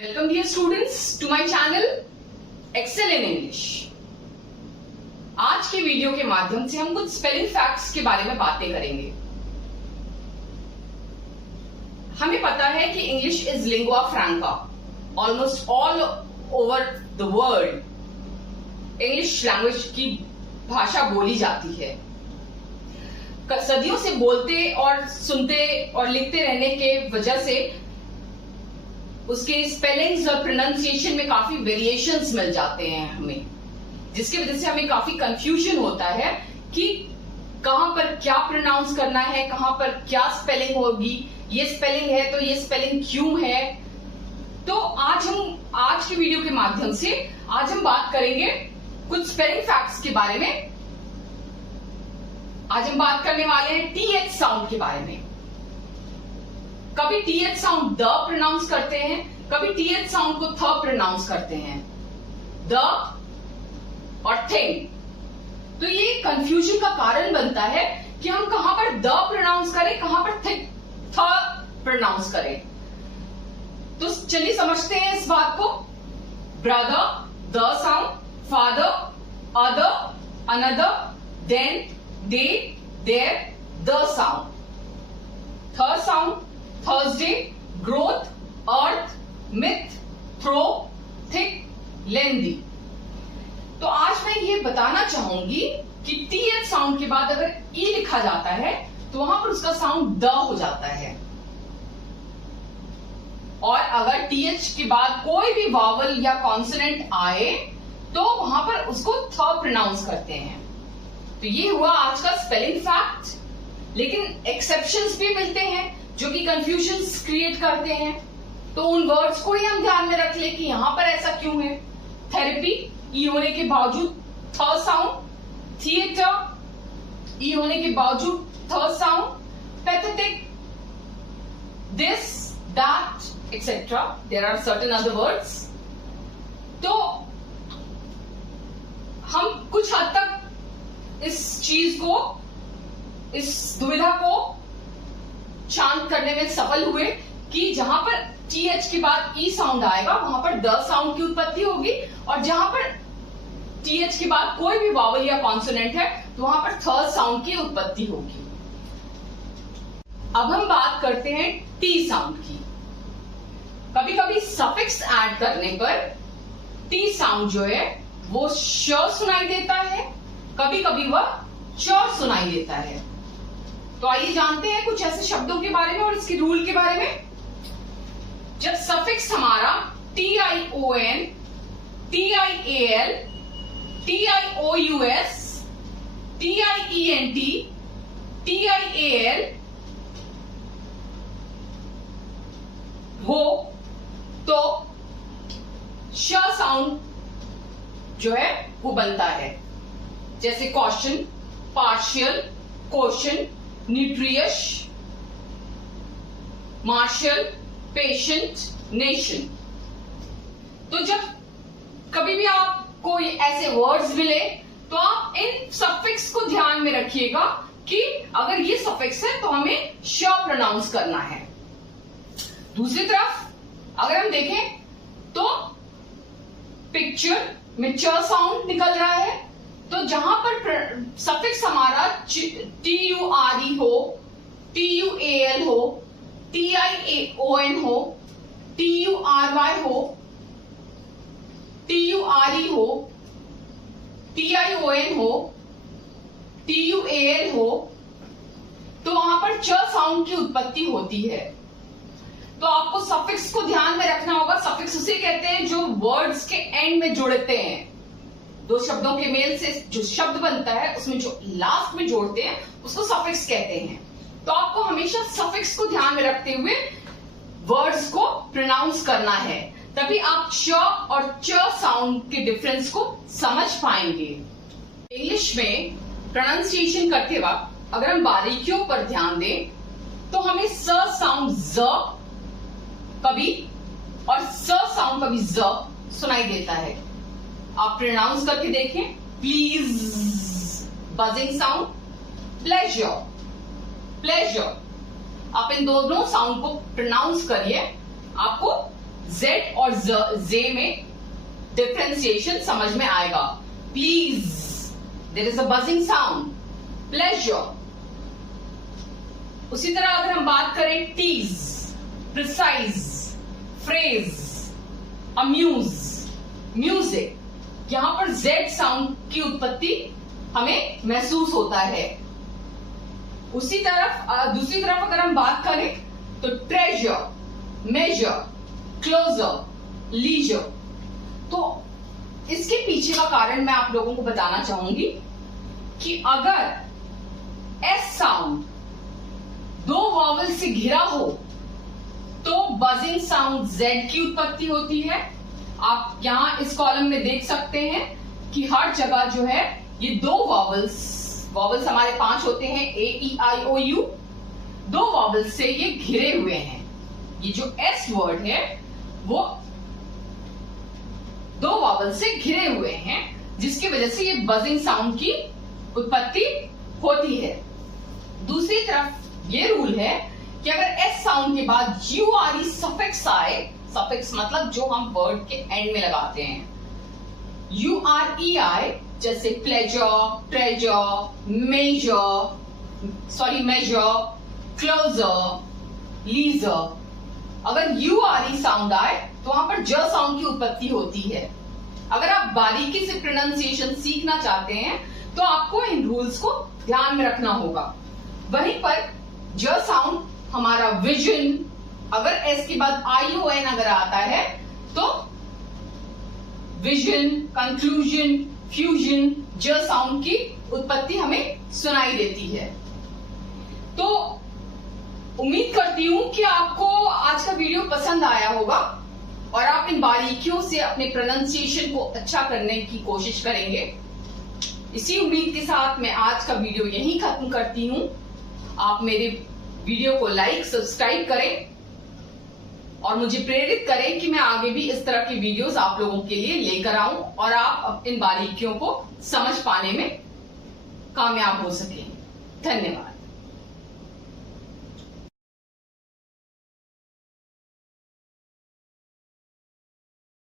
Welcome dear students to my channel Excel in English। आज की video के माध्यम से हम कुछ स्पेलिंग फैक्ट्स के बारे में बातें करेंगे। हमें पता है कि English is lingua फ्रैंका, almost all over the world English language की भाषा बोली जाती है। सदियों से बोलते और सुनते और लिखते रहने के वजह से उसके स्पेलिंग्स और प्रोनाउंसिएशन में काफी वेरिएशंस मिल जाते हैं हमें, जिसकी वजह से हमें काफी कंफ्यूजन होता है कि कहां पर क्या प्रोनाउंस करना है, कहां पर क्या स्पेलिंग होगी, ये स्पेलिंग है तो ये स्पेलिंग क्यों है। तो आज की वीडियो के माध्यम से आज हम बात करेंगे कुछ स्पेलिंग फैक्ट्स के बारे में। आज हम बात करने वाले हैं टीएच साउंड के बारे में। कभी टीएच साउंड द प्रोनाउंस करते हैं, कभी टीएच साउंड को थ प्रोनाउंस करते हैं, द और थिंग। तो ये कंफ्यूजन का कारण बनता है कि हम कहां पर द प्रोनाउंस करें, कहां पर थ प्रोनाउंस करें। तो चलिए समझते हैं इस बात को। Brother the sound, father other, another, then, they, there, the sound. Third sound Thursday, growth, earth, myth, throw, thick, lengthy. तो आज मैं ये बताना चाहूंगी कि टीएच साउंड के बाद अगर ई लिखा जाता है तो वहां पर उसका साउंड द हो जाता है, और अगर टीएच के बाद कोई भी वावल या कॉन्सोनेंट आए तो वहां पर उसको थ प्रोनाउंस करते हैं। तो ये हुआ आज का स्पेलिंग फैक्ट। लेकिन एक्सेप्शंस भी मिलते हैं जो कि कंफ्यूजन क्रिएट करते हैं, तो उन वर्ड्स को ही हम ध्यान में रख ले कि यहां पर ऐसा क्यों है। थेरेपी ई होने के बावजूद थ साउंड, थिएटर ई होने के बावजूद th sound, pathetic, this, that, etcetera, there are certain other words. तो हम कुछ हद तक इस चीज को, इस दुविधा को शांत करने में सफल हुए कि जहां पर टीएच के बाद ई साउंड आएगा वहां पर द साउंड की उत्पत्ति होगी, और जहां पर टीएच के बाद कोई भी वावल या कॉन्सोनेंट है तो वहां पर थ साउंड की उत्पत्ति होगी। अब हम बात करते हैं टी साउंड की। कभी कभी सफिक्स ऐड करने पर टी साउंड जो है वो श सुनाई देता है, कभी कभी वह च सुनाई देता है। तो आइए जानते हैं कुछ ऐसे शब्दों के बारे में और इसके रूल के बारे में। जब सफिक्स हमारा TION, TIAL, TIOUS, TIENT, TIAL हो तो श साउंड जो है वो बनता है। जैसे caution, partial, question, nutritious, martial, patient, nation. तो जब कभी भी आपको ऐसे वर्ड्स मिले तो आप इन सफिक्स को ध्यान में रखिएगा कि अगर ये सफिक्स है तो हमें श प्रोनाउंस करना है। दूसरी तरफ अगर हम देखें तो पिक्चर में च साउंड निकल रहा है, तो जहां पर सफिक्स हमारा TURE हो, TUAL हो, TION हो, TURY हो, TURE हो, TION हो, TUAL हो, तो वहां पर च साउंड की उत्पत्ति होती है। तो आपको सफिक्स को ध्यान में रखना होगा। सफिक्स उसे कहते हैं जो वर्ड्स के एंड में जोड़ते हैं। दो शब्दों के मेल से जो शब्द बनता है उसमें जो लास्ट में जोड़ते हैं उसको सफिक्स कहते हैं। तो आपको हमेशा सफिक्स को ध्यान में रखते हुए वर्ड्स को प्रोनाउंस करना है, तभी आप च और च साउंड के डिफरेंस को समझ पाएंगे। इंग्लिश में प्रोनाउंसिएशन करते वक्त अगर हम बारीकियों पर ध्यान दें तो हमें स साउंड ज कभी और स साउंड कभी ज सुनाई देता है। आप प्रोनाउंस करके देखें। Please, buzzing sound, pleasure, pleasure. आप इन दोनों साउंड को प्रोनाउंस करिए, आपको जेड और जे में डिफ्रेंसिएशन समझ में आएगा। Please, there is a buzzing sound. Pleasure. उसी तरह अगर हम बात करें tease, precise, phrase, amuse, music, यहां पर जेड साउंड की उत्पत्ति हमें महसूस होता है। उसी तरफ दूसरी तरफ अगर हम बात करें तो ट्रेजर, मेजर, क्लोजर, लीजर। तो इसके पीछे का कारण मैं आप लोगों को बताना चाहूंगी कि अगर एस साउंड दो वॉवल से घिरा हो तो बजिंग साउंड जेड की उत्पत्ति होती है। आप यहां इस कॉलम में देख सकते हैं कि हर जगह जो है ये दो वॉवल्स हमारे 5 होते हैं, ए ई आई ओ यू। दो वॉवल्स से ये घिरे हुए हैं। ये जो एस वर्ड है वो दो वॉवल से घिरे हुए हैं, जिसकी वजह से ये बजिंग साउंड की उत्पत्ति होती है। दूसरी तरफ ये रूल है कि अगर एस साउंड के बाद यू आर ई सफिक्स आए, सफिक्स मतलब जो हम वर्ड के एंड में लगाते हैं, यू आर ई आए, जैसे pleasure, treasure, measure, closure, leisure, अगर यू आर ई साउंड आए तो वहां पर ज साउंड की उत्पत्ति होती है। अगर आप बारीकी से प्रोनाउंसिएशन सीखना चाहते हैं तो आपको इन रूल्स को ध्यान में रखना होगा। वहीं पर ज साउंड हमारा विजन, अगर एस के बाद ION अगर आता है तो विजन, कंक्लूजन, फ्यूजन, ज साउंड की उत्पत्ति हमें सुनाई देती है। तो उम्मीद करती हूं कि आपको आज का वीडियो पसंद आया होगा और आप इन बारीकियों से अपने प्रोनाउंसिएशन को अच्छा करने की कोशिश करेंगे। इसी उम्मीद के साथ मैं आज का वीडियो यहीं खत्म करती हूं। आप मेरे वीडियो को लाइक, सब्सक्राइब करें और मुझे प्रेरित करें कि मैं आगे भी इस तरह की वीडियोस आप लोगों के लिए लेकर आऊं और आप इन बारीकियों को समझ पाने में कामयाब हो सकें। धन्यवाद।